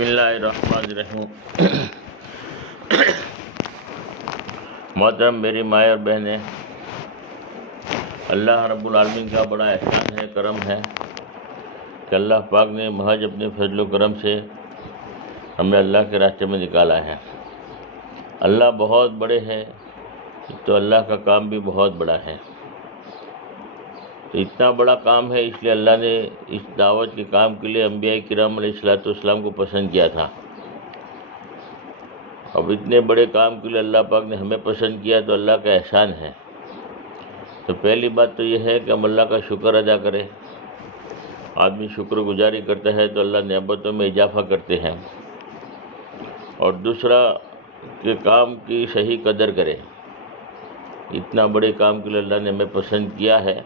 بسم اللہ الرحمن الرحیم۔ محترم میری مائیں اور بہنیں، اللہ رب العالمین کا بڑا احسان ہے، کرم ہے کہ اللہ پاک نے محض اپنے فضل و کرم سے ہمیں اللہ کے راستے میں نکالا ہے۔ اللہ بہت بڑے ہیں تو اللہ کا کام بھی بہت بڑا ہے۔ تو اتنا بڑا کام ہے، اس لیے اللہ نے اس دعوت کے کام کے لیے انبیاء کرام علیہ الصلوۃ والسلام کو پسند کیا تھا۔ اب اتنے بڑے کام کے لیے اللہ پاک نے ہمیں پسند کیا تو اللہ کا احسان ہے۔ تو پہلی بات تو یہ ہے کہ ہم اللہ کا شکر ادا کریں۔ آدمی شکر گزاری کرتا ہے تو اللہ نعمتوں میں اضافہ کرتے ہیں۔ اور دوسرا کہ کام کی صحیح قدر کرے۔ اتنا بڑے کام کے لیے اللہ نے ہمیں پسند کیا ہے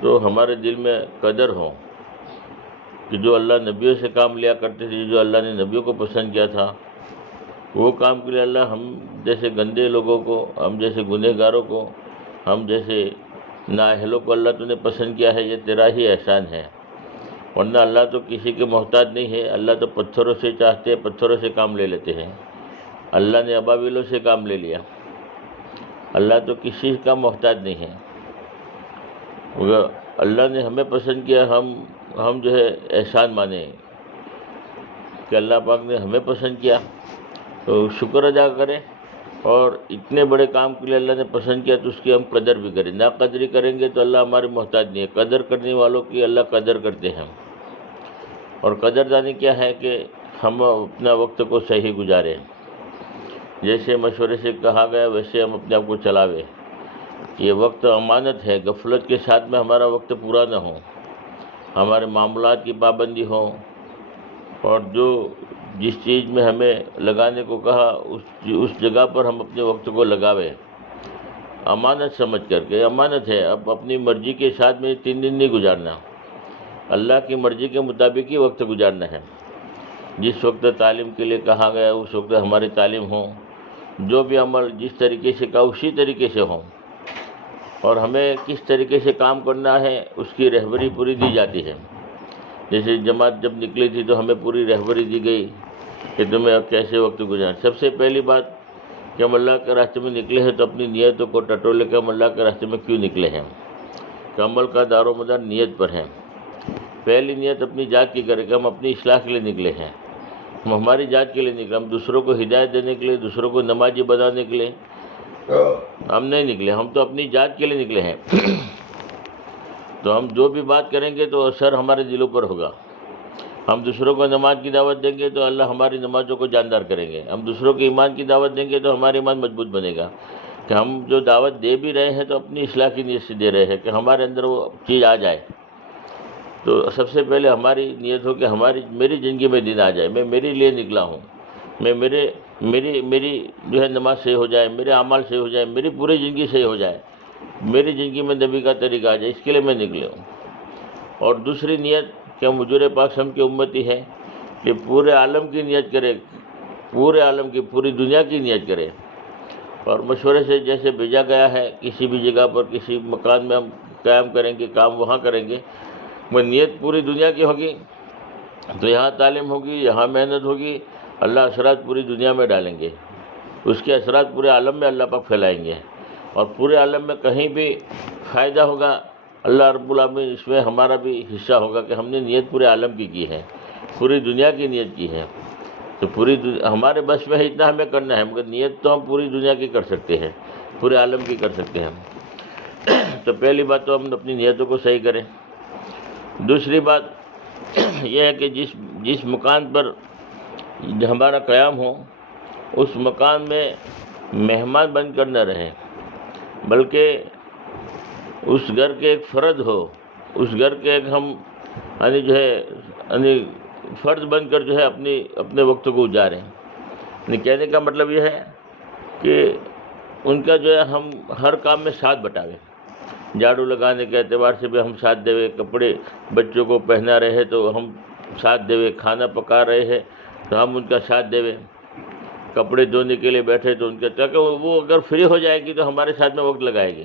تو ہمارے دل میں قدر ہو کہ جو اللہ نبیوں سے کام لیا کرتے تھے، جو اللہ نے نبیوں کو پسند کیا تھا، وہ کام کے لیے اللہ ہم جیسے گندے لوگوں کو، ہم جیسے گنہگاروں کو، ہم جیسے نااہلوں کو اللہ تو نے پسند کیا ہے۔ یہ تیرا ہی احسان ہے، ورنہ اللہ تو کسی کے محتاج نہیں ہے۔ اللہ تو پتھروں سے چاہتے ہیں، پتھروں سے کام لے لیتے ہیں۔ اللہ نے ابابیلوں سے کام لے لیا۔ اللہ تو کسی کا محتاج نہیں ہے۔ اللہ نے ہمیں پسند کیا، ہم جو ہے احسان مانیں کہ اللہ پاک نے ہمیں پسند کیا تو شکر ادا کریں، اور اتنے بڑے کام کے لیے اللہ نے پسند کیا تو اس کی ہم قدر بھی کریں۔ نا قدری کریں گے تو اللہ ہمارے محتاج نہیں ہے۔ قدر کرنے والوں کی اللہ قدر کرتے ہیں۔ اور قدر دانی کیا ہے کہ ہم اپنا وقت کو صحیح گزاریں، جیسے مشورے سے کہا گیا ویسے ہم اپنے آپ کو چلاویں۔ یہ وقت امانت ہے، غفلت کے ساتھ میں ہمارا وقت پورا نہ ہو، ہمارے معاملات کی پابندی ہو، اور جس چیز میں ہمیں لگانے کو کہا اس جگہ پر ہم اپنے وقت کو لگاویں، امانت سمجھ کر کے۔ امانت ہے، اب اپنی مرضی کے ساتھ میں 3 دن نہیں گزارنا، اللہ کی مرضی کے مطابق ہی وقت گزارنا ہے۔ جس وقت تعلیم کے لیے کہا گیا اس وقت ہماری تعلیم ہو، جو بھی عمل جس طریقے سے کہا اسی طریقے سے ہو، اور ہمیں کس طریقے سے کام کرنا ہے اس کی رہبری پوری دی جاتی ہے۔ جیسے جماعت جب نکلی تھی تو ہمیں پوری رہبری دی گئی کہ تمہیں اب کیسے وقت گزارنا۔ سب سے پہلی بات کہ ہم اللہ کے راستے میں نکلے ہیں تو اپنی نیتوں کو ٹٹولے کے ہم اللہ کے راستے میں کیوں نکلے ہیں، کہ عمل کا دار و مدار نیت پر ہے۔ پہلی نیت اپنی ذات کی کرے کہ ہم اپنی اصلاح کے لیے نکلے ہیں، ہم ہماری ذات کے لیے نکلے، ہم دوسروں کو ہدایت دینے کے لیے، دوسروں کو نمازی بنانے کے لیے ہم نہیں نکلے، ہم تو اپنی ذات کے لیے نکلے ہیں۔ تو ہم جو بھی بات کریں گے تو اثر ہمارے دلوں پر ہوگا۔ ہم دوسروں کو نماز کی دعوت دیں گے تو اللہ ہماری نمازوں کو جاندار کریں گے۔ ہم دوسروں کے ایمان کی دعوت دیں گے تو ہمارا ایمان مضبوط بنے گا، کہ ہم جو دعوت دے بھی رہے ہیں تو اپنی اصلاح کی نیت سے دے رہے ہیں کہ ہمارے اندر وہ چیز آ جائے۔ تو سب سے پہلے ہماری نیت ہو کہ میری زندگی میں دین آ جائے، میں میرے لیے نکلا ہوں، میری جو ہے نماز صحیح ہو جائے، میرے اعمال صحیح ہو جائے، میری پوری زندگی صحیح ہو جائے، میری زندگی میں نبی کا طریقہ آ جائے، اس کے لیے میں نکلے ہوں۔ اور دوسری نیت کہ ہم حضور پاک صلی اللہ علیہ وسلم کی امتی ہے، کہ پورے عالم کی نیت کرے، پورے عالم کی، پوری دنیا کی نیت کرے، اور مشورے سے جیسے بھیجا گیا ہے کسی بھی جگہ پر کسی مکان میں ہم قیام کریں گے، کام وہاں کریں گے، وہ نیت پوری دنیا کی ہوگی تو یہاں تعلیم ہوگی، یہاں محنت ہوگی، اللہ اثرات پوری دنیا میں ڈالیں گے، اس کے اثرات پورے عالم میں اللہ پاک پھیلائیں گے، اور پورے عالم میں کہیں بھی فائدہ ہوگا اللہ رب العالمین اس میں ہمارا بھی حصہ ہوگا کہ ہم نے نیت پورے عالم کی ہے، پوری دنیا کی نیت کی ہے۔ تو ہمارے بس میں ہے اتنا ہمیں کرنا ہے، مگر نیت تو ہم پوری دنیا کی کر سکتے ہیں، پورے عالم کی کر سکتے ہیں۔ تو پہلی بات تو ہم اپنی نیتوں کو صحیح کریں۔ دوسری بات یہ ہے کہ جس مکان پر ہمارا قیام ہو اس مکان میں مہمان بن کر نہ رہیں، بلکہ اس گھر کے ایک فرد ہو، اس گھر کے ایک ہم جو ہے فرد بن کر جو ہے اپنے وقت کو گزاریں۔ کہنے کا مطلب یہ ہے کہ ان کا جو ہے ہم ہر کام میں ساتھ بٹاویں، جھاڑو لگانے کے اعتبار سے بھی ہم ساتھ دے، کپڑے بچوں کو پہنا رہے ہیں تو ہم ساتھ دے، کھانا پکا رہے ہیں تو ہم ان کا ساتھ دے، کپڑے دھونے کے لیے بیٹھے تو ان کا، تاکہ وہ اگر فری ہو جائے گی تو ہمارے ساتھ میں وقت لگائے گی،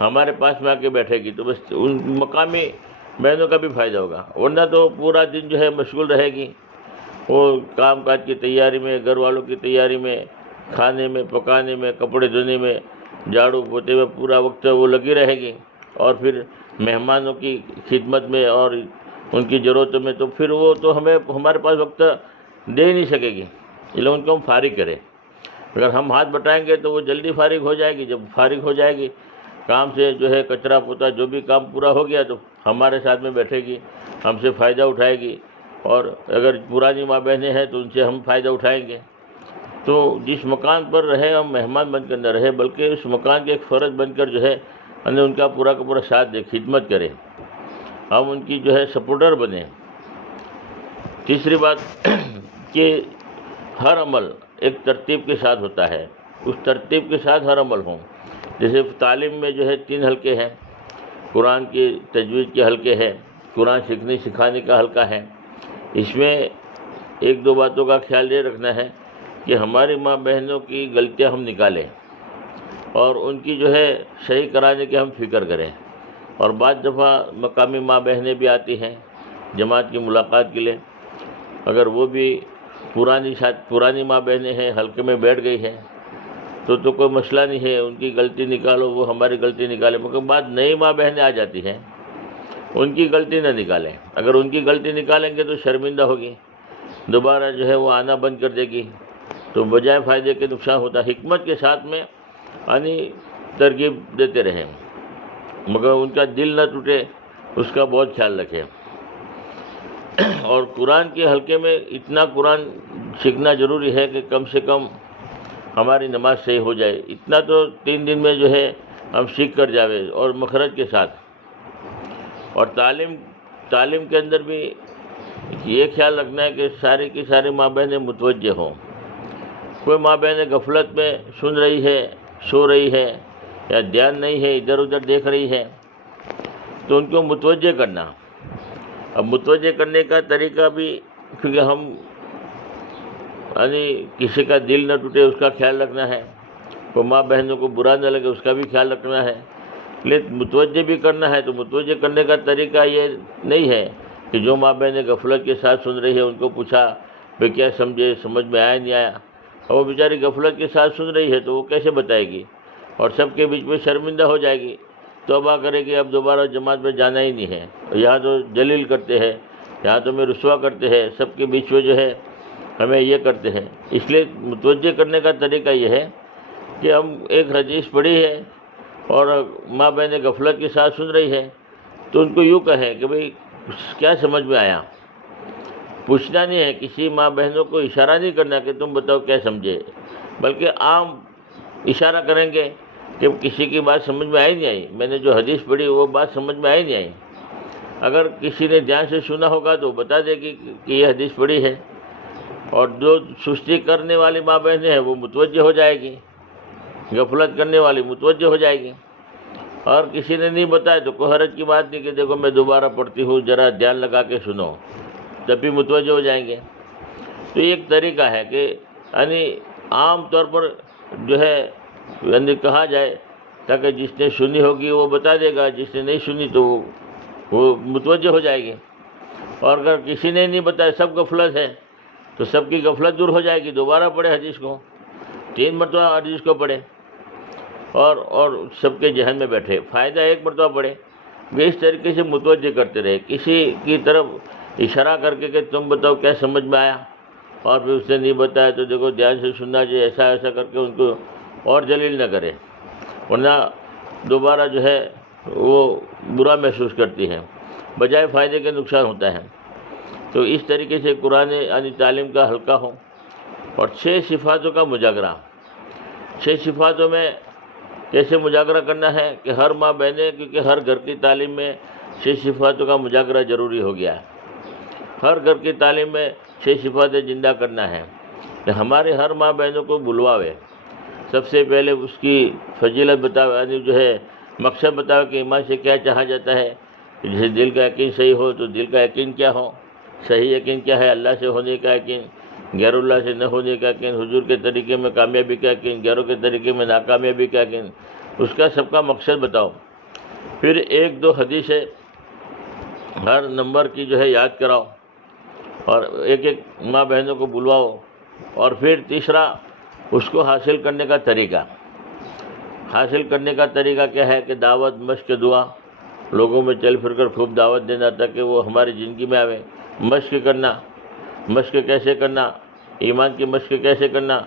ہمارے پاس میں آ کے بیٹھے گی، تو بس ان مقامی بہنوں کا بھی فائدہ ہوگا، ورنہ تو پورا دن جو ہے مشغول رہے گی، وہ کام کاج کی تیاری میں، گھر والوں کی تیاری میں، کھانے میں، پکانے میں، کپڑے دھونے میں، جھاڑو پوتے میں پورا وقت وہ لگی رہے گی، اور پھر مہمانوں کی خدمت میں اور ان کی ضرورتوں میں، تو پھر وہ تو ہمارے پاس وقت دے ہی نہیں سکے گی، اس لیے ان کو ہم فارغ کریں۔ اگر ہم ہاتھ بٹائیں گے تو وہ جلدی فارغ ہو جائے گی، جب فارغ ہو جائے گی کام سے، جو ہے کچرا پوتا جو بھی کام پورا ہو گیا تو ہمارے ساتھ میں بیٹھے گی، ہم سے فائدہ اٹھائے گی، اور اگر پرانی ماں بہنیں ہیں تو ان سے ہم فائدہ اٹھائیں گے۔ تو جس مکان پر رہے ہم مہمان بن کر نہ رہے، بلکہ اس مکان کے ایک فرد بن کر جو ہے ہمیں ان کا پورا کا پورا ساتھ دے، خدمت کریں، ہم ان کی جو ہے سپورٹر بنیں۔ تیسری بات کہ ہر عمل ایک ترتیب کے ساتھ ہوتا ہے، اس ترتیب کے ساتھ ہر عمل ہوں۔ جیسے تعلیم میں جو ہے 3 حلقے ہیں، قرآن کی تجوید کے حلقے ہیں، قرآن سیکھنے سکھانے کا حلقہ ہے۔ اس میں 1-2 باتوں کا خیال یہ رکھنا ہے کہ ہماری ماں بہنوں کی غلطیاں ہم نکالیں، اور ان کی جو ہے صحیح کرانے کی ہم فکر کریں۔ اور بعض دفعہ مقامی ماں بہنیں بھی آتی ہیں جماعت کی ملاقات کے لیے، اگر وہ بھی پرانی ماں بہنیں ہیں، حلقے میں بیٹھ گئی ہیں تو کوئی مسئلہ نہیں ہے، ان کی غلطی نکالو، وہ ہماری غلطی نکالے، مگر بعد نئی ماں بہنیں آ جاتی ہیں، ان کی غلطی نہ نکالیں۔ اگر ان کی غلطی نکالیں گے تو شرمندہ ہوگی، دوبارہ جو ہے وہ آنا بند کر دے گی، تو بجائے فائدے کے نقصان ہوتا ہے۔ حکمت کے ساتھ میں ترغیب دیتے رہیں، مگر ان کا دل نہ ٹوٹے، اس کا بہت خیال رکھیں۔ اور قرآن کے حلقے میں اتنا قرآن سیکھنا ضروری ہے کہ کم سے کم ہماری نماز صحیح ہو جائے، اتنا تو 3 دن میں جو ہے ہم سیکھ کر جاوے، اور مخرج کے ساتھ۔ اور تعلیم کے اندر بھی یہ خیال رکھنا ہے کہ ساری کی ساری ماں بہنیں متوجہ ہوں۔ کوئی ماں بہنیں غفلت میں سن رہی ہے، سو رہی ہے، یا دھیان نہیں ہے، ادھر ادھر دیکھ رہی ہے، تو ان کو متوجہ کرنا۔ اب متوجہ کرنے کا طریقہ بھی، کیونکہ ہم کسی کا دل نہ ٹوٹے اس کا خیال رکھنا ہے، کوئی ماں بہنوں کو برا نہ لگے اس کا بھی خیال رکھنا ہے، لیکن متوجہ بھی کرنا ہے۔ تو متوجہ کرنے کا طریقہ یہ نہیں ہے کہ جو ماں بہنیں غفلت کے ساتھ سن رہی ہے ان کو پوچھا بھئی کیا سمجھے، سمجھ میں آیا نہیں آیا، اور وہ بیچاری غفلت کے ساتھ سن رہی ہے تو وہ کیسے بتائے گی، اور سب کے بیچ میں شرمندہ ہو جائے گی، توبہ کرے گی اب دوبارہ جماعت میں جانا ہی نہیں ہے، یہاں تو جلیل کرتے ہیں، یہاں تو میں رسوا کرتے ہیں، سب کے بیچ میں جو ہے ہمیں یہ کرتے ہیں۔ اس لیے متوجہ کرنے کا طریقہ یہ ہے کہ ہم ایک حدیث پڑھی ہے اور ماں بہنیں غفلت کے ساتھ سن رہی ہے، تو ان کو یوں کہیں کہ بھئی کیا سمجھ میں آیا۔ پوچھنا نہیں ہے، کسی ماں بہنوں کو اشارہ نہیں کرنا کہ تم بتاؤ کیا سمجھے، بلکہ عام اشارہ کریں گے کہ کسی کی بات سمجھ میں آئی نہیں آئی، میں نے جو حدیث پڑھی وہ بات سمجھ میں آئی نہیں آئی۔ اگر کسی نے دھیان سے سنا ہوگا تو بتا دے گی کہ یہ حدیث پڑھی ہے، اور جو سستی کرنے والی ماں بہنیں ہیں وہ متوجہ ہو جائے گی، غفلت کرنے والی متوجہ ہو جائے گی۔ اور کسی نے نہیں بتایا تو کوئی حرج کی بات نہیں کہ دیکھو میں دوبارہ پڑھتی ہوں، ذرا دھیان لگا کے سنو، تب بھی متوجہ ہو جائیں گے۔ تو یہ ایک طریقہ ہے کہ عام طور پر جو ہے کہا جائے، تاکہ جس نے سنی ہوگی وہ بتا دے گا، جس نے نہیں سنی تو وہ متوجہ ہو جائے گی۔ اور اگر کسی نے نہیں بتایا، سب غفلت ہے، تو سب کی غفلت دور ہو جائے گی، دوبارہ پڑھے حدیث کو، 3 مرتبہ حدیث کو پڑھے، اور سب کے ذہن میں بیٹھے، فائدہ 1 مرتبہ پڑھے۔ اس طریقے سے متوجہ کرتے رہے، کسی کی طرف اشارہ کر کے کہ تم بتاؤ کیا سمجھ میں آیا، اور پھر اس نے نہیں بتایا تو دیکھو دھیان سے سننا چاہیے، ایسا کر کے ان کو اور جلیل نہ کرے، ورنہ دوبارہ جو ہے وہ برا محسوس کرتی ہے، بجائے فائدے کے نقصان ہوتا ہے۔ تو اس طریقے سے قرآن تعلیم کا حلقہ ہو، اور 6 صفاتوں کا مجاگرہ۔ 6 صفاتوں میں کیسے مجاگرہ کرنا ہے کہ ہر ماں بہنیں، کیونکہ ہر گھر کی تعلیم میں 6 صفاتوں کا مجاگرہ ضروری ہو گیا ہے، ہر گھر کی تعلیم میں 6 صفاتیں زندہ کرنا ہے، کہ ہمارے ہر ماں بہنوں کو بلواوے، سب سے پہلے اس کی فضیلت بتاؤ، جو ہے مقصد بتاؤ کہ ایمان سے کیا چاہا جاتا ہے، جیسے دل کا یقین صحیح ہو تو دل کا یقین کیا ہو، صحیح یقین کیا ہے، اللہ سے ہونے کا یقین، غیر اللہ سے نہ ہونے کا یقین، حضور کے طریقے میں کامیابی کا یقین، غیروں کے طریقے میں ناکامیابی کا یقین، اس کا سب کا مقصد بتاؤ۔ پھر 1-2 حدیثیں ہر نمبر کی جو ہے یاد کراؤ، اور ایک ایک ماں بہنوں کو بلواؤ. اور پھر تیسرا اس کو حاصل کرنے کا طریقہ. حاصل کرنے کا طریقہ کیا ہے کہ دعوت، مشق، دعا، لوگوں میں چل پھر کر خوب دعوت دینا تاکہ وہ ہماری زندگی میں آوے. مشق کرنا. مشق کیسے کرنا؟ ایمان کی مشق کیسے کرنا؟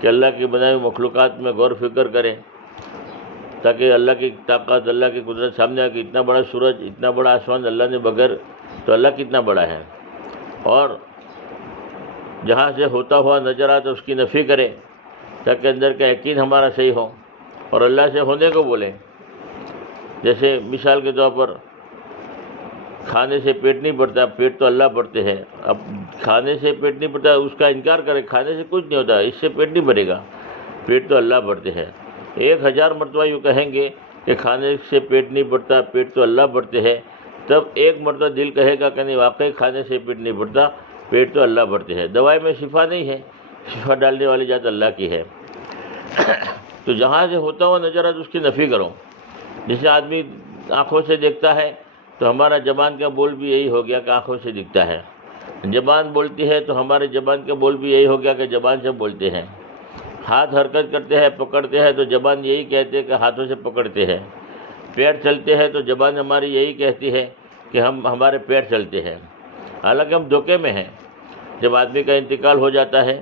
کہ اللہ کی بنائی ہوئی مخلوقات میں غور فکر کریں تاکہ اللہ کی طاقت، اللہ کی قدرت سامنے آ کہ اتنا بڑا سورج، اتنا بڑا آسمان اللہ نے بغیر، تو اللہ کتنا بڑا ہے. اور جہاں سے ہوتا ہوا نظر آتا اس کی نفی کرے تاکہ اندر کا یقین ہمارا صحیح ہو، اور اللہ سے ہونے کو بولیں. جیسے مثال کے طور پر کھانے سے پیٹ نہیں بھرتا، پیٹ تو اللہ بھرتے ہیں. اب کھانے سے پیٹ نہیں بھرتا، اس کا انکار کرے کھانے سے کچھ نہیں ہوتا، اس سے پیٹ نہیں بھرے گا، پیٹ تو اللہ بھرتے ہیں. 1000 مرتبہ یوں کہیں گے کہ کھانے سے پیٹ نہیں بھرتا، پیٹ تو اللہ بھرتے ہیں، تب ایک مرتبہ دل کہے گا کہ نہیں واقعی کھانے سے پیٹ نہیں بھرتا، پیٹ تو اللہ بھرتے ہیں. دوائی میں شفا نہیں ہے، شفا ڈالنے والی ذات اللہ کی ہے. تو جہاں سے ہوتا ہوا نظر آتا اس کی نفی کرو. جسے آدمی آنکھوں سے دیکھتا ہے تو ہمارا زبان کا بول بھی یہی ہو گیا کہ آنکھوں سے دکھتا ہے. زبان بولتی ہے تو ہمارے زبان کا بول بھی یہی ہو گیا کہ زبان سے بولتے ہیں. ہاتھ حرکت کرتے ہیں، پکڑتے ہیں تو زبان یہی کہتے ہیں کہ ہاتھوں سے پکڑتے ہیں. پیر چلتے ہیں تو زبان ہماری یہی کہتی ہے کہ ہمارے پیر چلتے ہیں. حالانکہ ہم دھوکے میں ہیں. جب آدمی کا انتقال ہو جاتا ہے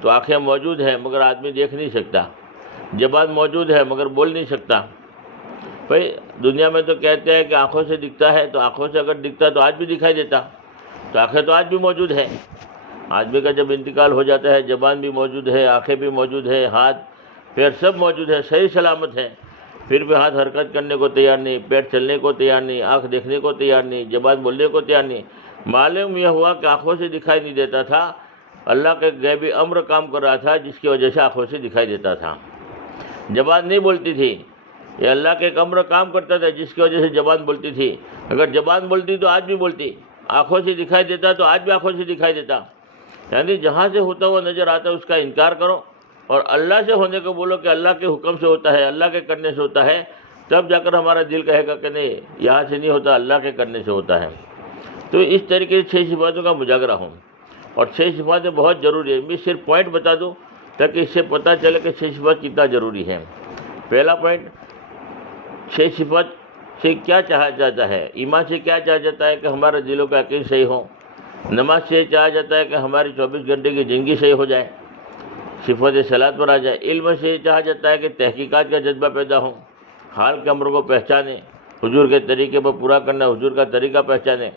تو آنکھیں موجود ہیں مگر آدمی دیکھ نہیں سکتا، زبان موجود ہے مگر بول نہیں سکتا. بھائی دنیا میں تو کہتے ہیں کہ آنکھوں سے دکھتا ہے، تو آنکھوں سے اگر دکھتا تو آج بھی دکھائی دیتا، تو آنکھیں تو آج بھی موجود ہے. آدمی کا جب انتقال ہو جاتا ہے زبان بھی موجود ہے، آنکھیں بھی موجود ہے، ہاتھ پیر سب موجود ہے، صحیح سلامت ہے، پھر بھی ہاتھ حرکت کرنے کو تیار نہیں، پیر چلنے کو تیار نہیں، آنکھ دیکھنے کو تیار نہیں، زبان بولنے کو تیار نہیں. معلوم یہ ہوا کہ آنکھوں سے دکھائی نہیں دیتا تھا، اللہ کے غیبی امر کام کر رہا تھا جس کی وجہ سے آنکھوں سے دکھائی دیتا تھا. زبان نہیں بولتی تھی، یہ اللہ کے ایک امر کام کرتا تھا جس کی وجہ سے زبان بولتی تھی. اگر زبان بولتی تو آج بھی بولتی، آنکھوں سے دکھائی دیتا تو آج بھی آنکھوں سے دکھائی دیتا. یعنی جہاں سے ہوتا ہوا نظر آتا ہے اس کا انکار کرو، اور اللہ سے ہونے کو بولو کہ اللہ کے حکم سے ہوتا ہے، اللہ کے کرنے سے ہوتا ہے. تب جا کر ہمارا دل کہے گا کہ نہیں یہاں سے نہیں ہوتا، اللہ کے کرنے سے ہوتا ہے. تو اس طریقے سے 6 صفاتوں کا مجاگرہ ہوں. اور 6 صفاتیں بہت ضروری ہے. میں صرف پوائنٹ بتا دوں تاکہ اس سے پتہ چلے کہ 6 صفات کتنا ضروری ہے. پہلا پوائنٹ، 6 صفات سے کیا چاہا جاتا ہے؟ ایمان سے کیا چاہا جاتا ہے کہ ہمارے دلوں کا یقین صحیح ہو. نماز سے چاہا جاتا ہے کہ ہماری 24 گھنٹے کی زندگی صحیح ہو جائے، صفت صلاۃ پر آ جائے. علم سے چاہا جاتا ہے کہ تحقیقات کا جذبہ پیدا ہو، حال کے امر کو پہچانے، حضور کے طریقے پر پورا کرنا، حضور کا طریقہ پہچانے.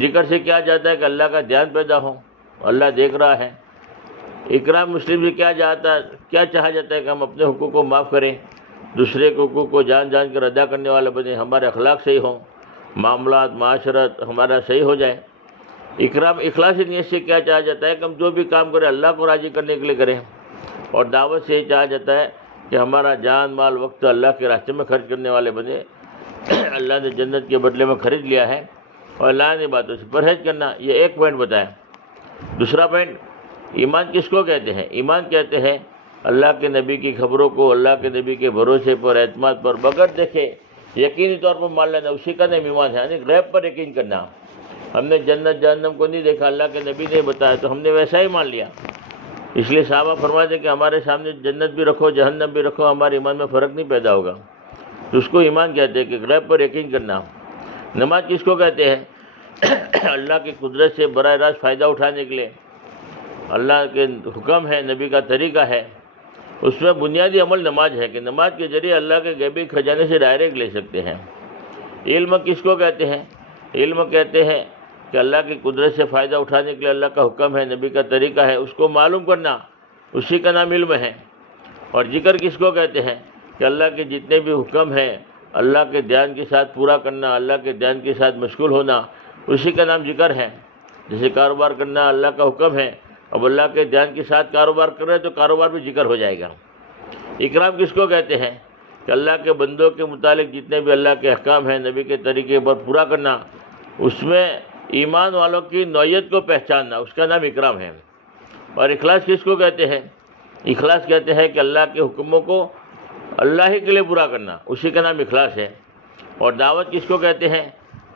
ذکر سے کیا جاتا ہے کہ اللہ کا دھیان پیدا ہو، اللہ دیکھ رہا ہے. اکرام مسلم سے کیا چاہا جاتا ہے کہ ہم اپنے حقوق کو معاف کریں، دوسرے کے حقوق کو جان جان کر ادا کرنے والا بنے، ہمارے اخلاق صحیح ہوں، معاملات معاشرت ہمارا صحیح ہو جائے. اکرام اخلاصی نیت سے کیا چاہا جاتا ہے کہ ہم جو بھی کام کریں اللہ کو راضی کرنے کے لیے کریں. اور دعوت سے یہ چاہا جاتا ہے کہ ہمارا جان مال وقت اللہ کے راستے میں خرچ کرنے والے بنے. اللہ نے جنت کے بدلے میں خرید لیا ہے، اور اللہ نے باتوں سے پرہیز کرنا. یہ ایک پوائنٹ بتایا. دوسرا پوائنٹ، ایمان کس کو کہتے ہیں؟ ایمان کہتے ہیں اللہ کے نبی کی خبروں کو اللہ کے نبی کے بھروسے پر، اعتماد پر، بغیر دیکھے یقینی طور پر مان لینا، اسی کا نام ایمان ہے. یعنی غیب پر یقین کرنا. ہم نے جنت جہنم کو نہیں دیکھا، اللہ کے نبی نے بتایا تو ہم نے ویسا ہی مان لیا. اس لیے صحابہ فرماتے ہیں کہ ہمارے سامنے جنت بھی رکھو جہنم بھی رکھو، ہمارے ایمان میں فرق نہیں پیدا ہوگا. تو اس کو ایمان کہتے ہیں کہ غیب پر یقین کرنا. نماز کس کو کہتے ہیں؟ اللہ کی قدرت سے براہ راست فائدہ اٹھانے کے لیے اللہ کے حکم ہے، نبی کا طریقہ ہے. اس میں بنیادی عمل نماز ہے کہ نماز کے ذریعے اللہ کے غیبی خزانے سے ڈائریکٹ لے سکتے ہیں. علم کس کو کہتے ہیں؟ علم کہتے ہیں کہ اللہ کی قدرت سے فائدہ اٹھانے کے لیے اللہ کا حکم ہے، نبی کا طریقہ ہے، اس کو معلوم کرنا، اسی کا نام علم ہے. اور ذکر کس کو کہتے ہیں؟ کہ اللہ کے جتنے بھی حکم ہیں اللہ کے دھیان کے ساتھ پورا کرنا، اللہ کے دھیان کے ساتھ مشغول ہونا، اسی کا نام ذکر ہے. جیسے کاروبار کرنا اللہ کا حکم ہے، اب اللہ کے دھیان کے ساتھ کاروبار کر رہے ہیں تو کاروبار بھی ذکر ہو جائے گا. اکرام کس کو کہتے ہیں؟ کہ اللہ کے بندوں کے متعلق جتنے بھی اللہ کے احکام ہیں نبی کے طریقے پر پورا کرنا، اس میں ایمان والوں کی نوعیت کو پہچاننا، اس کا نام اکرام ہے. اور اخلاص کس کو کہتے ہیں؟ اخلاص کہتے ہیں کہ اللہ کے حکموں کو اللہ ہی کے لیے پورا کرنا، اسی کا نام اخلاص ہے. اور دعوت کس کو کہتے ہیں؟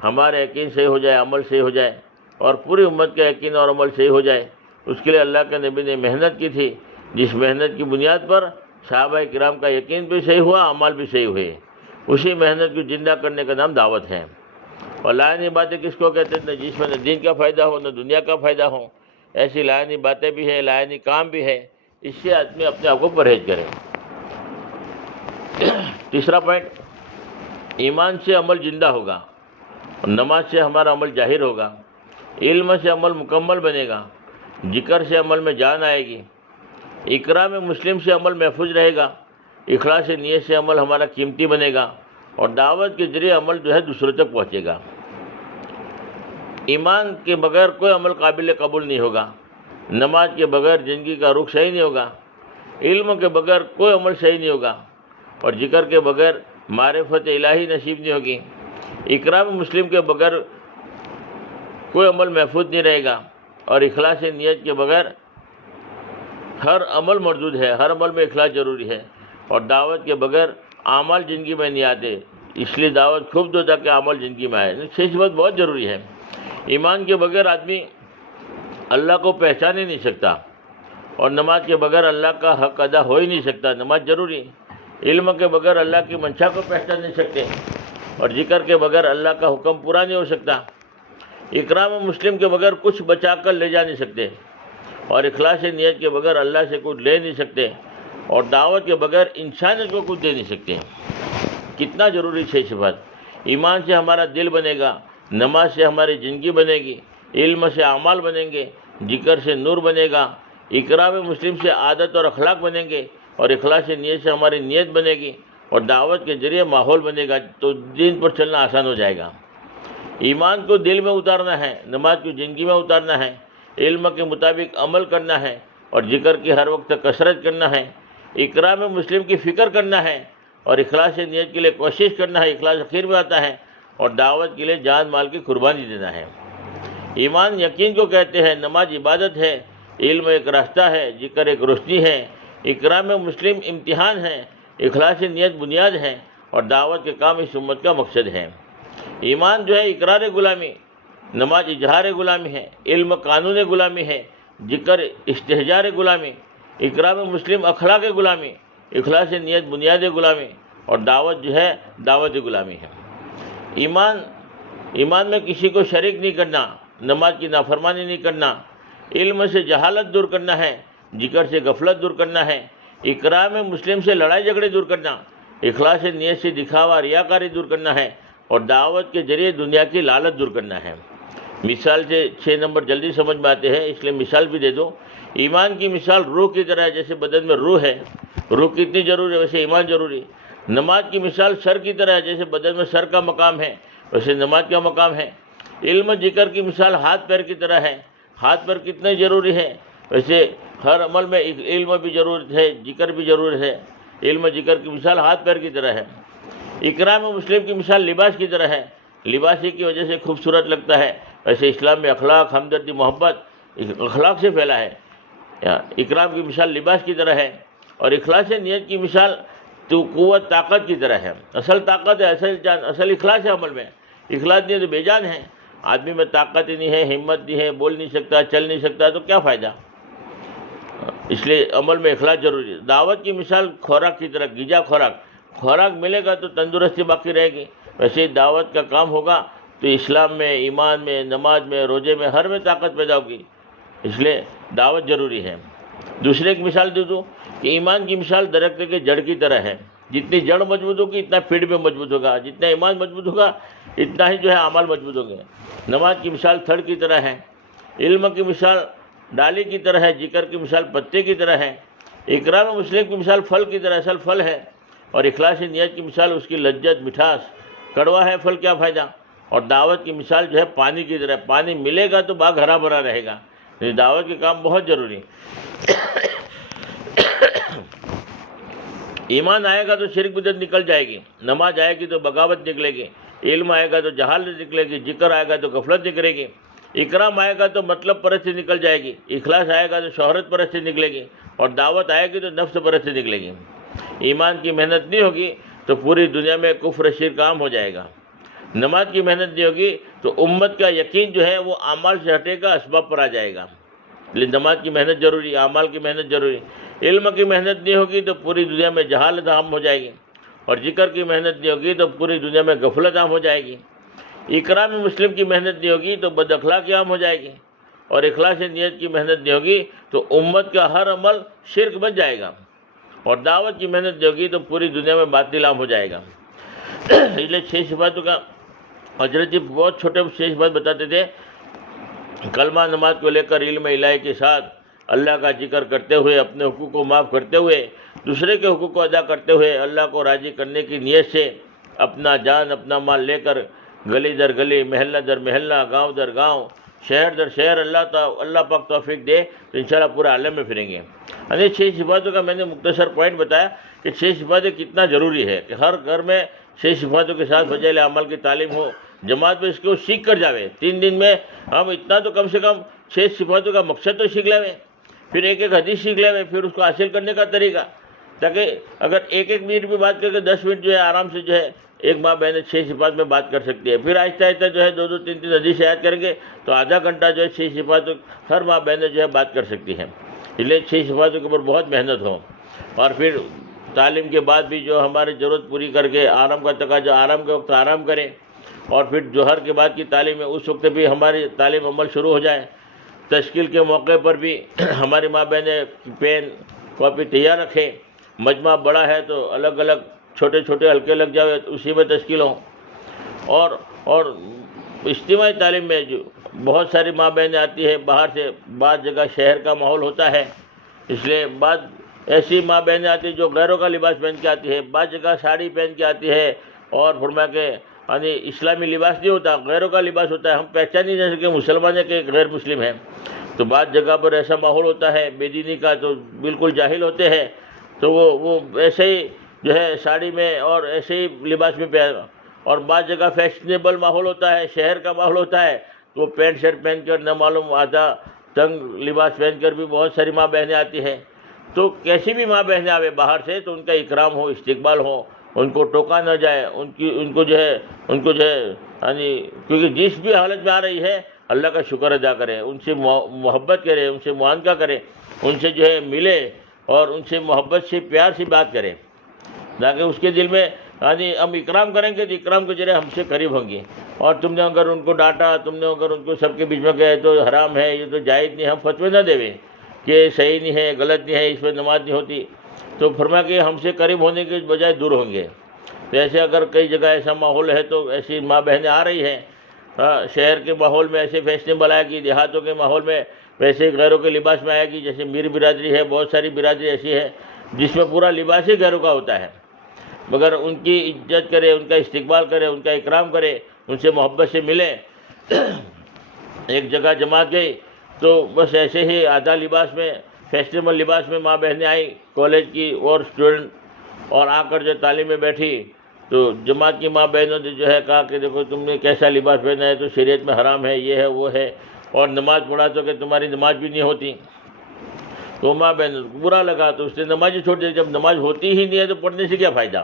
ہمارا یقین صحیح ہو جائے، عمل صحیح ہو جائے، اور پوری امت کا یقین اور عمل صحیح ہو جائے، اس کے لیے اللہ کے نبی نے محنت کی تھی، جس محنت کی بنیاد پر صحابہ کرام کا یقین بھی صحیح ہوا، اعمال بھی صحیح ہوئے۔ اسی محنت کو زندہ کرنے کا نام دعوت ہے۔ اور لائنی باتیں کس کو کہتے ہیں؟ جس میں نہ دین کا فائدہ ہو نہ دنیا کا فائدہ ہو، ایسی لائنی باتیں بھی ہیں، لائنی کام بھی ہے، اس سے آدمی اپنے آپ کو پرہیز کرے۔ تیسرا پوائنٹ، ایمان سے عمل زندہ ہوگا، نماز سے ہمارا عمل ظاہر ہوگا، علم سے عمل مکمل بنے گا، ذکر سے عمل میں جان آئے گی، اکرام مسلم سے عمل محفوظ رہے گا، اخلاص نیت سے عمل ہمارا قیمتی بنے گا، اور دعوت کے ذریعے عمل جو ہے دوسروں تک پہنچے گا۔ ایمان کے بغیر کوئی عمل قابل قبول نہیں ہوگا، نماز کے بغیر زندگی کا رخ صحیح نہیں ہوگا، علم کے بغیر کوئی عمل صحیح نہیں ہوگا، اور ذکر کے بغیر معرفت الہی نصیب نہیں ہوگی، اکرام مسلم کے بغیر کوئی عمل محفوظ نہیں رہے گا، اور اخلاص نیت کے بغیر ہر عمل مردود ہے، ہر عمل میں اخلاص ضروری ہے، اور دعوت کے بغیر اعمال زندگی میں نہیں آتے، اس لیے دعوت خوب دو تاکہ اعمال زندگی میں آئے۔ یہ بات بہت ضروری ہے۔ ایمان کے بغیر آدمی اللہ کو پہچان ہی نہیں سکتا، اور نماز کے بغیر اللہ کا حق ادا ہو ہی نہیں سکتا، نماز ضروری ہے۔ علم کے بغیر اللہ کی منشا کو پہچان نہیں سکتے، اور ذکر کے بغیر اللہ کا حکم پورا نہیں ہو سکتا، اکرام مسلم کے بغیر کچھ بچا کر لے جا نہیں سکتے، اور اخلاص نیت کے بغیر اللہ سے کچھ لے نہیں سکتے، اور دعوت کے بغیر انسانیت کو کچھ دے نہیں سکتے۔ کتنا ضروری ہے یہ بات۔ ایمان سے ہمارا دل بنے گا، نماز سے ہماری زندگی بنے گی، علم سے اعمال بنیں گے، ذکر سے نور بنے گا، اکرام مسلم سے عادت اور اخلاق بنیں گے، اور اخلاص نیت سے ہماری نیت بنے گی، اور دعوت کے ذریعے ماحول بنے گا، تو دین پر چلنا آسان ہو جائے گا۔ ایمان کو دل میں اتارنا ہے، نماز کو زندگی میں اتارنا ہے، علم کے مطابق عمل کرنا ہے، اور ذکر کی ہر وقت کثرت کرنا ہے، اکرام مسلم کی فکر کرنا ہے، اور اخلاص نیت کے لیے کوشش کرنا ہے، اخلاص اخیر میں آتا ہے، اور دعوت کے لیے جان مال کی قربانی دینا ہے۔ ایمان یقین کو کہتے ہیں، نماز عبادت ہے، علم ایک راستہ ہے، ذکر ایک روشنی ہے، اکرام مسلم امتحان ہے، اخلاص نیت بنیاد ہے، اور دعوت کے کام اس امت کا مقصد ہے۔ ایمان جو ہے اقرار غلامی، نماز اظہار غلامی ہے، علم قانون غلامی ہے، ذکر استحجار غلامی، اکرام مسلم اخلاق غلامی، اخلاص نیت بنیاد غلامی، اور دعوت جو ہے دعوت غلامی ہے۔ ایمان میں کسی کو شریک نہیں کرنا، نماز کی نافرمانی نہیں کرنا، علم سے جہالت دور کرنا ہے، ذکر سے غفلت دور کرنا ہے، اکرام مسلم سے لڑائی جھگڑے دور کرنا، اخلاص نیت سے دکھاوا ریاکاری دور کرنا ہے، اور دعوت کے ذریعے دنیا کی لالچ دور کرنا ہے۔ مثال سے 6 نمبر جلدی سمجھ میں آتے ہیں، اس لیے مثال بھی دے دو۔ ایمان کی مثال روح کی طرح ہے، جیسے بدن میں روح ہے، روح کتنی ضروری ہے ویسے ایمان ضروری ہے۔ نماز کی مثال سر کی طرح ہے، جیسے بدن میں سر کا مقام ہے ویسے نماز کا مقام ہے۔ علم ذکر کی مثال ہاتھ پیر کی طرح ہے، ہاتھ پیر کتنے ضروری ہے ویسے ہر عمل میں علم بھی ضرورت ہے، ذکر بھی ضرورت ہے۔ علم ذکر کی مثال ہاتھ پیر کی طرح ہے۔ اکرام مسلم کی مثال لباس کی طرح ہے، لباس ہی کی وجہ سے خوبصورت لگتا ہے، ویسے اسلام میں اخلاق، ہمدردی، محبت اخلاق سے پھیلا ہے۔ اکرام کی مثال لباس کی طرح ہے، اور اخلاص نیت کی مثال تو قوت طاقت کی طرح ہے۔ اصل طاقت ہے، اصل اخلاص ہے عمل میں، اخلاص نہیں تو بے جان ہے۔ آدمی میں طاقت ہی نہیں ہے، ہمت نہیں ہے، بول نہیں سکتا، چل نہیں سکتا، تو کیا فائدہ؟ اس لیے عمل میں اخلاص ضروری ہے۔ دعوت کی مثال خوراک کی طرح، غذا خوراک ملے گا تو تندرستی باقی رہے گی، ویسے ہی دعوت کا کام ہوگا تو اسلام میں، ایمان میں، نماز میں، روزے میں، ہر میں طاقت پیدا ہوگی، اس لیے دعوت ضروری ہے۔ دوسرے ایک مثال دے دوں کہ ایمان کی مثال درخت کے جڑ کی طرح ہے، جتنی جڑ مضبوط ہوگی اتنا پیڑ بھی مضبوط ہوگا، جتنا ایمان مضبوط ہوگا اتنا ہی جو ہے اعمال مضبوط ہوں گے۔ نماز کی مثال تھڑ کی طرح ہے، علم کی مثال ڈالی کی طرح ہے، ذکر کی مثال پتے کی طرح ہے، اکرام مسلم کی مثال پھل کی طرح اصل پھل ہے، اور اخلاص نیت کی مثال اس کی لذت، مٹھاس، کڑوا ہے پھل کیا فائدہ، اور دعوت کی مثال جو ہے پانی کی طرح، پانی ملے گا تو باغ ہرا بھرا رہے گا، دعوت کے کام بہت ضروری ہے۔ ایمان آئے گا تو شرک بدعت نکل جائے گی، نماز آئے گی تو بغاوت نکلے گی، علم آئے گا تو جہالت نکلے گی، ذکر آئے گا تو غفلت نکلے گی، اکرام آئے گا تو مطلب پرستی نکل جائے گی، اخلاص آئے گا تو شہرت پرستی نکلے گی، اور دعوت آئے گی تو نفس پرستی نکلے گی۔ ایمان کی محنت نہیں ہوگی تو پوری دنیا میں کفر شرک عام ہو جائے گا، نماز کی محنت نہیں ہوگی تو امت کا یقین جو ہے وہ اعمال سے ہٹے گا، اسباب پر آ جائے گا۔ لیکن نماز کی محنت ضروری، اعمال کی محنت ضروری۔ علم کی محنت نہیں ہوگی تو پوری دنیا میں جہالت عام ہو جائے گی، اور ذکر کی محنت نہیں ہوگی تو پوری دنیا میں غفلت عام ہو جائے گی۔ اکرام مسلم کی محنت نہیں ہوگی تو بد اخلاقی عام ہو جائے گی، اور اخلاص نیت کی محنت نہیں ہوگی تو امت کا ہر عمل شرک بن جائے گا، اور دعوت کی محنت نہیں ہوگی تو پوری دنیا میں باطل عام ہو جائے گا۔ اس لیے 6 صفاتوں کا حضرت جی بہت چھوٹے 6 صفات بتاتے تھے۔ کلمہ نماز کو لے کر علم الہی کے ساتھ اللہ کا ذکر کرتے ہوئے، اپنے حقوق کو معاف کرتے ہوئے، دوسرے کے حقوق کو ادا کرتے ہوئے، اللہ کو راضی کرنے کی نیت سے اپنا جان اپنا مال لے کر گلی در گلی، محلہ در محلہ، گاؤں در گاؤں، شہر در شہر اللہ پاک توفیق دے تو انشاءاللہ پورے عالم میں پھریں گے۔ یعنی 6 صفاتوں کا میں نے مختصر پوائنٹ بتایا کہ 6 صفاتیں کتنا ضروری ہے کہ ہر گھر میں 6 صفاتوں کے ساتھ فضائل اعمال کی تعلیم ہو، جماعت میں اس کو سیکھ کر جاوے۔ 3 دن میں ہم اتنا تو کم سے کم 6 صفاتوں کا مقصد تو سیکھ لیں، پھر ایک حدیث سیکھ لیں، پھر اس کو حاصل کرنے کا طریقہ، تاکہ اگر 1 منٹ بھی بات کر کے 10 منٹ جو ہے آرام سے جو ہے ایک ماں بہن 6 صفات میں بات کر سکتی ہے۔ پھر آہستہ آہستہ جو ہے 2 3 حدیث یاد کریں گے تو آدھا گھنٹہ جو ہے 6 صفات ہر ماں بہنیں جو ہے بات کر سکتی ہیں۔ اس لیے 6 صفاتوں کے اوپر بہت محنت ہو، اور پھر تعلیم کے بعد بھی جو ہماری ضرورت پوری کر کے آرام کا تقاضا، آرام کے وقت آرام کریں، اور پھر جوہر کے بعد کی تعلیم ہے اس وقت بھی ہماری تعلیم عمل شروع ہو جائے۔ تشکیل کے موقع پر بھی ہماری ماں بہنیں پین کاپی تیار رکھیں، مجمع بڑا ہے تو الگ الگ چھوٹے چھوٹے حلقے لگ جاوے تو اسی میں تشکیل ہوں۔ اور اجتماعی تعلیم میں جو بہت ساری ماں بہنیں آتی ہیں باہر سے، بعض جگہ شہر کا ماحول ہوتا ہے، اس لیے بعض ایسی ماں بہنیں آتی ہیں جو غیروں کا لباس پہن کے آتی ہے، بعض جگہ ساڑی پہن کے آتی ہے، اور فرمایا کہ یعنی اسلامی لباس نہیں ہوتا، غیروں کا لباس ہوتا ہے، ہم پہچان نہیں سکتے کہ مسلمان ہے کہ غیر مسلم ہے۔ تو بعض جگہ پر ایسا ماحول ہوتا ہے بے دینی کا، تو بالکل جاہل ہوتے ہیں، تو وہ ایسے ہی جو ہے ساڑی میں اور ایسے ہی لباس میں اور بعض جگہ فیشنیبل ماحول ہوتا ہے، شہر کا ماحول ہوتا ہے، تو وہ پینٹ شرٹ پہن کر نہ معلوم آدھا تنگ لباس پہن کر بھی بہت ساری ماں بہنیں آتی ہیں۔ تو کیسی بھی ماں بہنیں آوے باہر سے تو ان کا اکرام ہو، استقبال ہو، ان کو ٹوکا نہ جائے، ان کو جو ہے یعنی کیونکہ جس بھی حالت میں آ رہی ہے اللہ کا شکر ادا کریں، ان سے محبت کریں، ان سے معانقہ کریں، ان سے جو ہے ملے اور ان سے محبت سے پیار سے بات کریں، تاکہ اس کے دل میں یعنی ہم اکرام کریں گے تو اکرام کے ذریعے ہم سے قریب ہوں گے۔ اور تم نے اگر ان کو ڈانٹا، تم نے اگر ان کو سب کے بیچ میں کہے تو حرام ہے، یہ تو جائز نہیں، ہم فتوے نہ دیویں کہ صحیح نہیں ہے، غلط نہیں ہے، اس پہ نماز نہیں ہوتی، تو فرمایا کہ ہم سے قریب ہونے کے بجائے دور ہوں گے۔ تو ایسے اگر کئی جگہ ایسا ماحول ہے تو ایسی ماں بہنیں آ رہی ہیں، شہر کے ماحول میں ایسے فیشنیبل آئے گی، دیہاتوں کے ماحول میں ویسے غیروں کے لباس میں آئے گی، جیسے میر برادری ہے، بہت ساری برادری ایسی ہے جس میں پورا لباس ہی غیروں کا ہوتا ہے، مگر ان کی عزت کرے، ان کا استقبال کرے، ان کا اکرام کرے، ان سے محبت سے ملے۔ ایک جگہ جماعت گئی تو بس ایسے ہی آدھا لباس میں، فیشنیبل لباس میں ماں بہنیں آئیں کالج کی اور اسٹوڈنٹ، اور آ کر جو تعلیم میں بیٹھی تو جماعت کی ماں بہنوں نے جو ہے کہا کہ دیکھو تم نے کیسا لباس پہنا ہے، تو شریعت میں حرام ہے، یہ ہے وہ ہے، اور نماز پڑھا تو کہ تمہاری نماز بھی نہیں ہوتی۔ تو ماں بہن برا لگا تو اس نے نماز ہی چھوڑ دی، جب نماز ہوتی ہی نہیں ہے تو پڑھنے سے کیا فائدہ،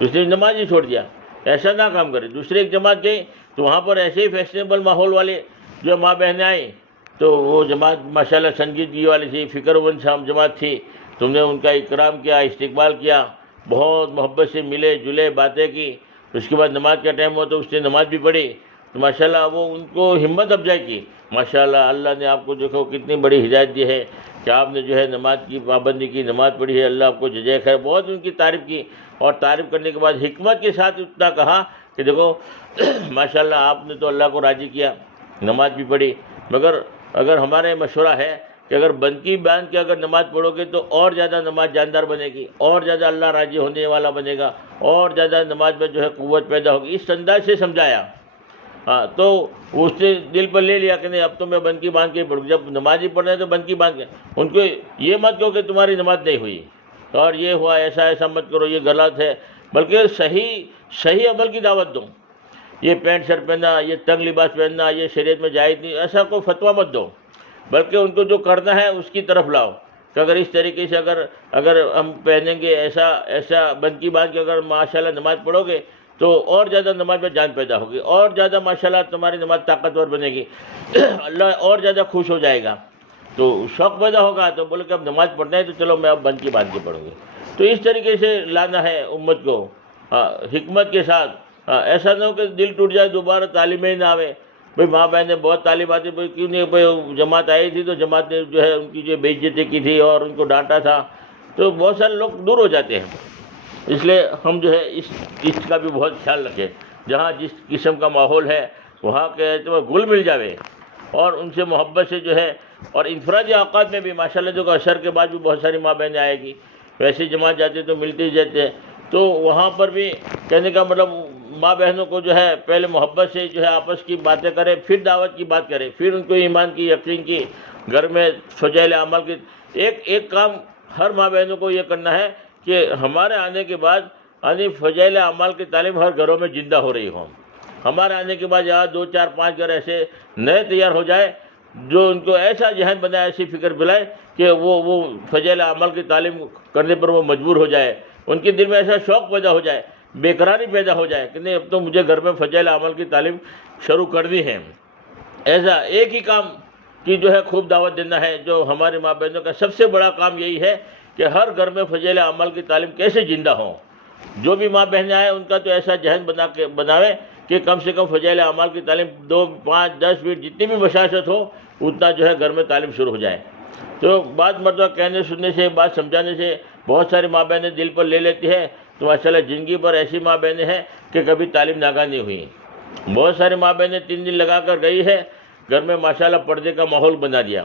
اس نے نماز ہی چھوڑ دیا۔ ایسا نہ کام کرے۔ دوسرے ایک جماعت گئی تو وہاں پر ایسے ہی فیشنیبل ماحول والے جو ماں بہنیں آئیں تو وہ جماعت ماشاءاللہ سنجیدگی والی تھی، فکر مند جماعت تھی، تم نے ان کا اکرام کیا، استقبال کیا، بہت محبت سے ملے جلے، باتیں کی، اس کے بعد نماز کا ٹائم ہوا تو اس نے نماز بھی پڑھی، تو ماشاءاللہ وہ ان کو ہمت افزائی کی۔ ماشاءاللہ اللہ نے آپ کو دیکھو کتنی بڑی ہدایت دی ہے کہ آپ نے جو ہے نماز کی پابندی کی، نماز پڑھی ہے، اللہ آپ کو جزائے خیر۔ بہت ان کی تعریف کی، اور تعریف کرنے کے بعد حکمت کے ساتھ اتنا کہا کہ دیکھو ماشاءاللہ آپ نے تو اللہ کو راضی کیا، نماز بھی پڑھی، مگر اگر ہمارے مشورہ ہے کہ اگر بندگی باندھ کے اگر نماز پڑھو گے تو اور زیادہ نماز جاندار بنے گی، اور زیادہ اللہ راضی ہونے والا بنے گا، اور زیادہ نماز میں جو ہے قوت پیدا ہوگی۔ اس انداز سے سمجھایا، تو اس نے دل پر لے لیا کہ نہیں اب تو میں بندگی باندھ کے پڑھوں، جب نماز ہی پڑھنا ہے تو بندگی باندھ کے۔ ان کو یہ مت کہو کہ تمہاری نماز نہیں ہوئی اور یہ ہوا، ایسا مت کرو، یہ غلط ہے، بلکہ صحیح عمل کی دعوت دو۔ یہ پینٹ شرٹ پہننا، یہ تنگ لباس پہننا، یہ شریعت میں جائز نہیں، ایسا کوئی فتویٰ مت دو، بلکہ ان کو جو کرنا ہے اس کی طرف لاؤ کہ اگر اس طریقے سے اگر ہم پہنیں گے ایسا بندگی باندھ کے اگر ماشاءاللہ نماز پڑھو گے تو اور زیادہ نماز میں جان پیدا ہوگی، اور زیادہ ماشاءاللہ تمہاری نماز طاقتور بنے گی، اللہ اور زیادہ خوش ہو جائے گا، تو شوق پیدا ہوگا، تو بولے کہ اب نماز پڑھنا ہے تو چلو میں اب بند کے پڑھوں گی۔ تو اس طریقے سے لانا ہے امت کو حکمت کے ساتھ۔ ایسا نہ ہو کہ دل ٹوٹ جائے، دوبارہ تعلیم ہی نہ آوے، بھئی ماں بہن نے بہت تعلیم آتی، بھئی کیوں نہیں، بھئی جماعت آئی تھی تو جماعت نے جو ہے ان کی جو بے عزتی کی تھی اور ان کو ڈانٹا تھا، تو بہت سارے لوگ دور ہو جاتے ہیں۔ اس لیے ہم جو ہے اس کا بھی بہت خیال رکھیں، جہاں جس قسم کا ماحول ہے وہاں کے اعتبار گل مل جاوے، اور ان سے محبت سے جو ہے، اور انفرادی اوقات میں بھی ماشاءاللہ جو عصر کے بعد بھی بہت ساری ماں بہنیں آئے گی، ویسے جماعت جاتے تو ملتے ہی جاتے ہیں، تو وہاں پر بھی کہنے کا مطلب ماں بہنوں کو جو ہے پہلے محبت سے جو ہے آپس کی باتیں کرے، پھر دعوت کی بات کرے، پھر ان کو ایمان کی، یقین کی، گھر میں فضائل اعمال کی ایک کام ہر ماں بہنوں کو یہ کرنا ہے کہ ہمارے آنے کے بعد فضائل اعمال کی تعلیم ہر گھروں میں زندہ ہو رہی ہو۔ ہمارے آنے کے بعد یہاں 2 4 5 گھر ایسے نئے تیار ہو جائے جو ان کو ایسا ذہن بنائے، ایسی فکر بلائے کہ وہ فضائل اعمال کی تعلیم کرنے پر وہ مجبور ہو جائے، ان کے دل میں ایسا شوق پیدا ہو جائے، بےقراری پیدا ہو جائے کہ نہیں اب تو مجھے گھر میں فضائل اعمال کی تعلیم شروع کرنی ہے۔ ایسا ایک ہی کام کی جو ہے خوب دعوت دینا ہے، جو ہماری ماں بہنوں کا سب سے بڑا کام یہی ہے کہ ہر گھر میں فضائل اعمال کی تعلیم کیسے زندہ ہوں۔ جو بھی ماں بہنیں آئیں ان کا تو ایسا ذہن بناوے کہ کم سے کم فضائل اعمال کی تعلیم 2 5 10 منٹ جتنی بھی مشاست ہو اتنا جو ہے گھر میں تعلیم شروع ہو جائے۔ تو بعض مرتبہ کہنے سننے سے، بات سمجھانے سے بہت ساری ماں بہنیں دل پر لے لیتی ہے، تو ماشاءاللہ زندگی پر ایسی ماں بہنیں ہیں کہ کبھی تعلیم ناگاہ نہیں ہوئی۔ بہت ساری ماں بہنیں 3 دن لگا کر گئی ہے، گھر میں ماشاءاللہ پردے کا ماحول بنا دیا۔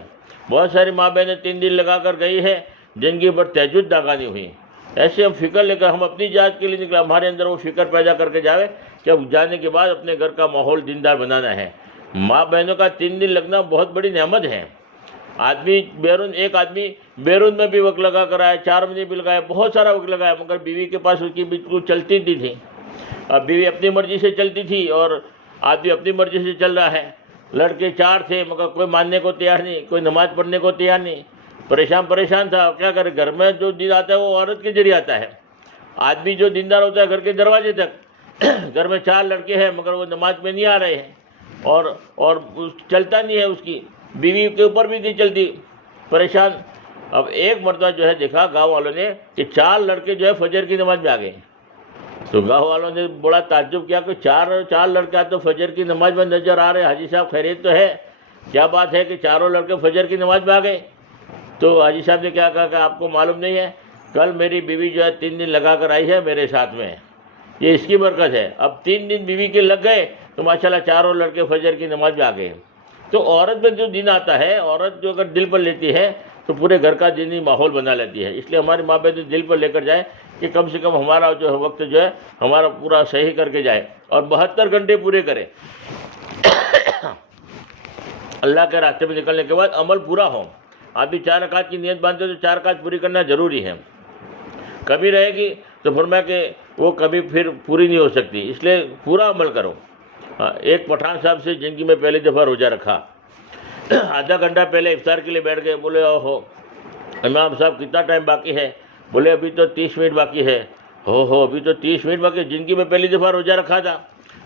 بہت ساری ماں بہنیں 3 دن لگا کر گئی ہے، زندگی پر تہجد ناگاہ نہیں ہوئی۔ ایسے ہم فکر لے کر ہم اپنی ذات کے لیے نکلا، ہمارے اندر وہ فکر پیدا کر کے جاوے کہ اب جانے کے بعد اپنے گھر کا ماحول دیندار بنانا ہے۔ ماں بہنوں کا 3 دن لگنا بہت بڑی نعمت ہے۔ ایک آدمی بیرون میں بھی وقت لگا کر آئے، 4 مہینے بھی لگائے، بہت سارا وقت لگایا، مگر بیوی کے پاس اس کی بالکل چلتی نہیں تھی۔ اب بیوی اپنی مرضی سے چلتی تھی اور آدمی اپنی مرضی سے چل رہا ہے۔ لڑکے 4 تھے مگر کوئی ماننے کو تیار نہیں، کوئی نماز پڑھنے کو تیار نہیں، پریشان تھا۔ کیا کرے، گھر میں جو دین آتا ہے وہ عورت کے ذریعے آتا ہے، آدمی جو دیندار ہوتا ہے گھر کے دروازے تک۔ گھر میں 4 لڑکے ہیں مگر وہ نماز میں نہیں آ رہے ہیں، اور چلتا نہیں ہے، اس کی بیوی کے اوپر بھی نہیں چلتی، پریشان۔ اب ایک مرتبہ جو ہے دیکھا گاؤں والوں نے کہ 4 لڑکے جو ہے فجر کی نماز میں آ گئے، تو گاؤں والوں نے بڑا تعجب کیا کہ 4 لڑکے تو فجر کی نماز میں نظر آ رہے، حاجی صاحب خیریت تو ہے؟ کیا بات ہے کہ 4 لڑکے فجر کی نماز میں آ گئے؟ تو حاجی صاحب نے کیا کہا کہ آپ کو معلوم نہیں ہے، کل میری بیوی جو ہے 3 دن لگا کر آئی ہے میرے ساتھ میں، یہ اس کی برکت ہے۔ اب 3 دن بیوی کے لگ گئے تو ماشاءاللہ 4 لڑکے فجر کی نماز میں آ گئے۔ تو عورت میں جو دین آتا ہے، عورت جو اگر دل پر لیتی ہے تو پورے گھر کا دینی ماحول بنا لیتی ہے۔ اس لیے ہماری ماں بہن دل پر لے کر جائے کہ کم سے کم ہمارا جو ہے وقت جو ہے ہمارا پورا صحیح کر کے جائے، اور 72 گھنٹے پورے کرے۔ اللہ کے راستے میں نکلنے کے بعد عمل پورا ہو۔ آدمی 4 رکعت کی نیت باندھتے تو 4 رکعت پوری کرنا ضروری ہے۔ کمی رہے گی تو فرمایا کہ وہ کبھی پھر پوری نہیں ہو سکتی، اس لیے پورا عمل کرو۔ ایک پٹھان صاحب سے زندگی میں پہلی دفعہ روزہ رکھا، آدھا گھنٹہ پہلے افطار کے لیے بیٹھ گئے، بولے اوہو امام صاحب کتنا ٹائم باقی ہے؟ بولے ابھی تو 30 منٹ باقی ہے۔ ابھی تو 30 منٹ باقی، زندگی میں پہلی دفعہ روزہ رکھا تھا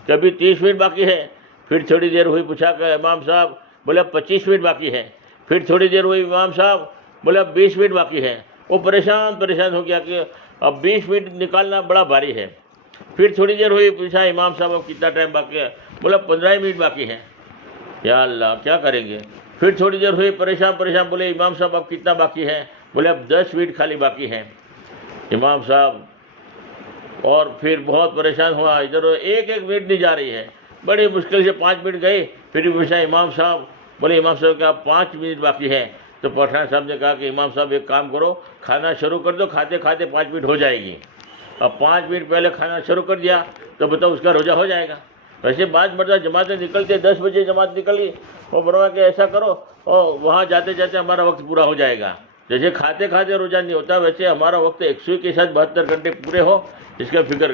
کہ ابھی 30 منٹ باقی ہے۔ پھر تھوڑی دیر ہوئی، پوچھا کہ امام صاحب، بولے اب 25 منٹ باقی ہے۔ پھر تھوڑی دیر ہوئی، امام صاحب، بولے اب 20 منٹ باقی ہے۔ وہ پریشان ہو گیا کہ اب 20 منٹ نکالنا بڑا بھاری ہے۔ پھر تھوڑی دیر ہوئی، پوچھا امام صاحب اب کتنا ٹائم باقی ہے؟ بولا 15 منٹ باقی ہے۔ یا اللہ کیا کریں گے؟ پھر تھوڑی دیر ہوئی، پریشان بولے امام صاحب اب کتنا باقی ہے؟ بولے اب 10 منٹ خالی باقی ہے۔ امام صاحب اور پھر بہت پریشان ہوا، ادھر ایک منٹ نہیں جا رہی ہے، بڑی مشکل سے 5 منٹ گئے۔ پھر پوچھا امام صاحب، بولے امام صاحب کیا 5 منٹ باقی ہے؟ تو پٹھان صاحب نے کہا کہ امام صاحب ایک کام کرو، کھانا شروع کر دو، کھاتے 5 منٹ ہو جائے گی۔ اب 5 منٹ پہلے کھانا شروع کر دیا تو بتاؤ اس کا روزہ ہو جائے گا؟ ویسے بعض مرتبہ جماعتیں نکلتے 10 بجے جماعت نکلی، وہ بڑھوا کہ ایسا کرو اور وہاں جاتے ہمارا وقت پورا ہو جائے گا۔ جیسے کھاتے روزہ نہیں ہوتا، ویسے ہمارا وقت 100 کے ساتھ 72 گھنٹے پورے ہو، اس کا فکر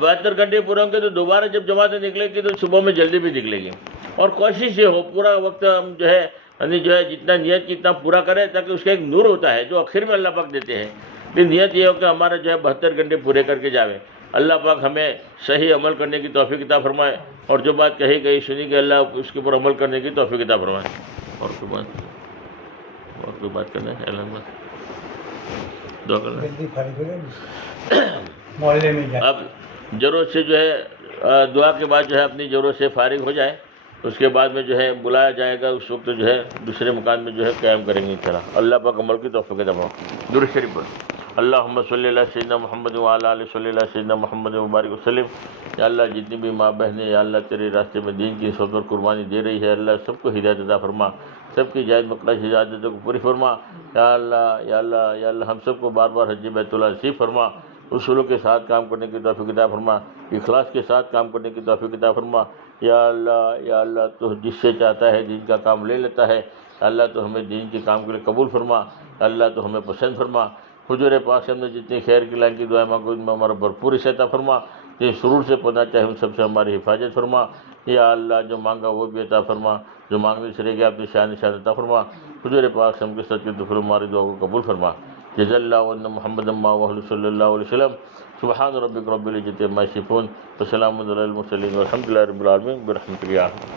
72 گھنٹے پورے ہوں گے تو دوبارہ جب جماعتیں نکلے گی تو صبح میں جلدی بھی نکلے گی، اور کوشش یہ ہو پورا وقت ہم جو ہے جتنا نیت کی اتنا پورا کریں، تاکہ اس کا ایک نور ہوتا ہے جو آخر میں اللہ پاک دیتے ہیں۔ لیکن نیت یہ ہو کہ ہمارا جو ہے 72 گھنٹے پورے کر کے جاوے۔ اللہ پاک ہمیں صحیح عمل کرنے کی توفیق عطا فرمائے، اور جو بات کہی گئی سنی کہ اللہ اس کے اوپر عمل کرنے کی توفیق عطا فرمائے۔ اور کوئی بات کرنا ہے؟ اللہ دعا کرنا ہے۔ اب ضرورت سے جو ہے دعا کے بعد جو ہے اپنی ضرورت سے فارغ ہو جائے، اس کے بعد میں جو ہے بلایا جائے گا، اس وقت جو ہے دوسرے مکان میں جو ہے قیام کریں گے انشاءاللہ۔ اللہ پاک عمل کی توفیق عطا فرمائے۔ درود شریف پڑھ۔ اللہم صلی علی سیدنا محمد وعلی آلہ صلی علی سیدنا محمد مبارک وسلم۔ یا اللہ جتنی بھی ماں بہنیں یا اللہ تیرے راستے میں دین کی نسبت پر قربانی دے رہی ہے، اللہ سب کو ہدایت عطا فرما، سب کی جائز مقصد حاجتوں کو پوری فرما۔ یا اللہ یا اللہ یا اللہ ہم سب کو بار بار حج بیت اللہ نصیب فرما، اصولوں کے ساتھ کام کرنے کی توفیق عطا فرما، اخلاص کے ساتھ کام کرنے کی توفیق عطا فرما۔ یا اللہ تو جس سے چاہتا ہے دین کا کام لے لیتا ہے، اللہ تو ہمیں دین کے کام کے لیے قبول فرما، اللہ تو ہمیں پسند فرما۔ حضور پاک سے ہم نے جتنی خیر کی لائن کی دعائیں مانگو ان میں ہمارا بھرپور حصہ عطا فرما، جن سرور سے پڑھنا چاہے ان سب سے ہماری حفاظت فرما۔ یا اللہ جو مانگا وہ بھی عطا فرما، جو مانگنے سے رہ گیا اپنی شان نشان عطا فرما۔ حضور پاک سے ہم کے سچے دخل ہماری دعا کو قبول فرما۔ جزا اللہ ون محمد صلی اللہ علیہ وسلم۔ سبحان ربک رب العزت عما یصفون وسلام علی المرسلین والحمد للہ رب العالمین برحمتک یا ارحم۔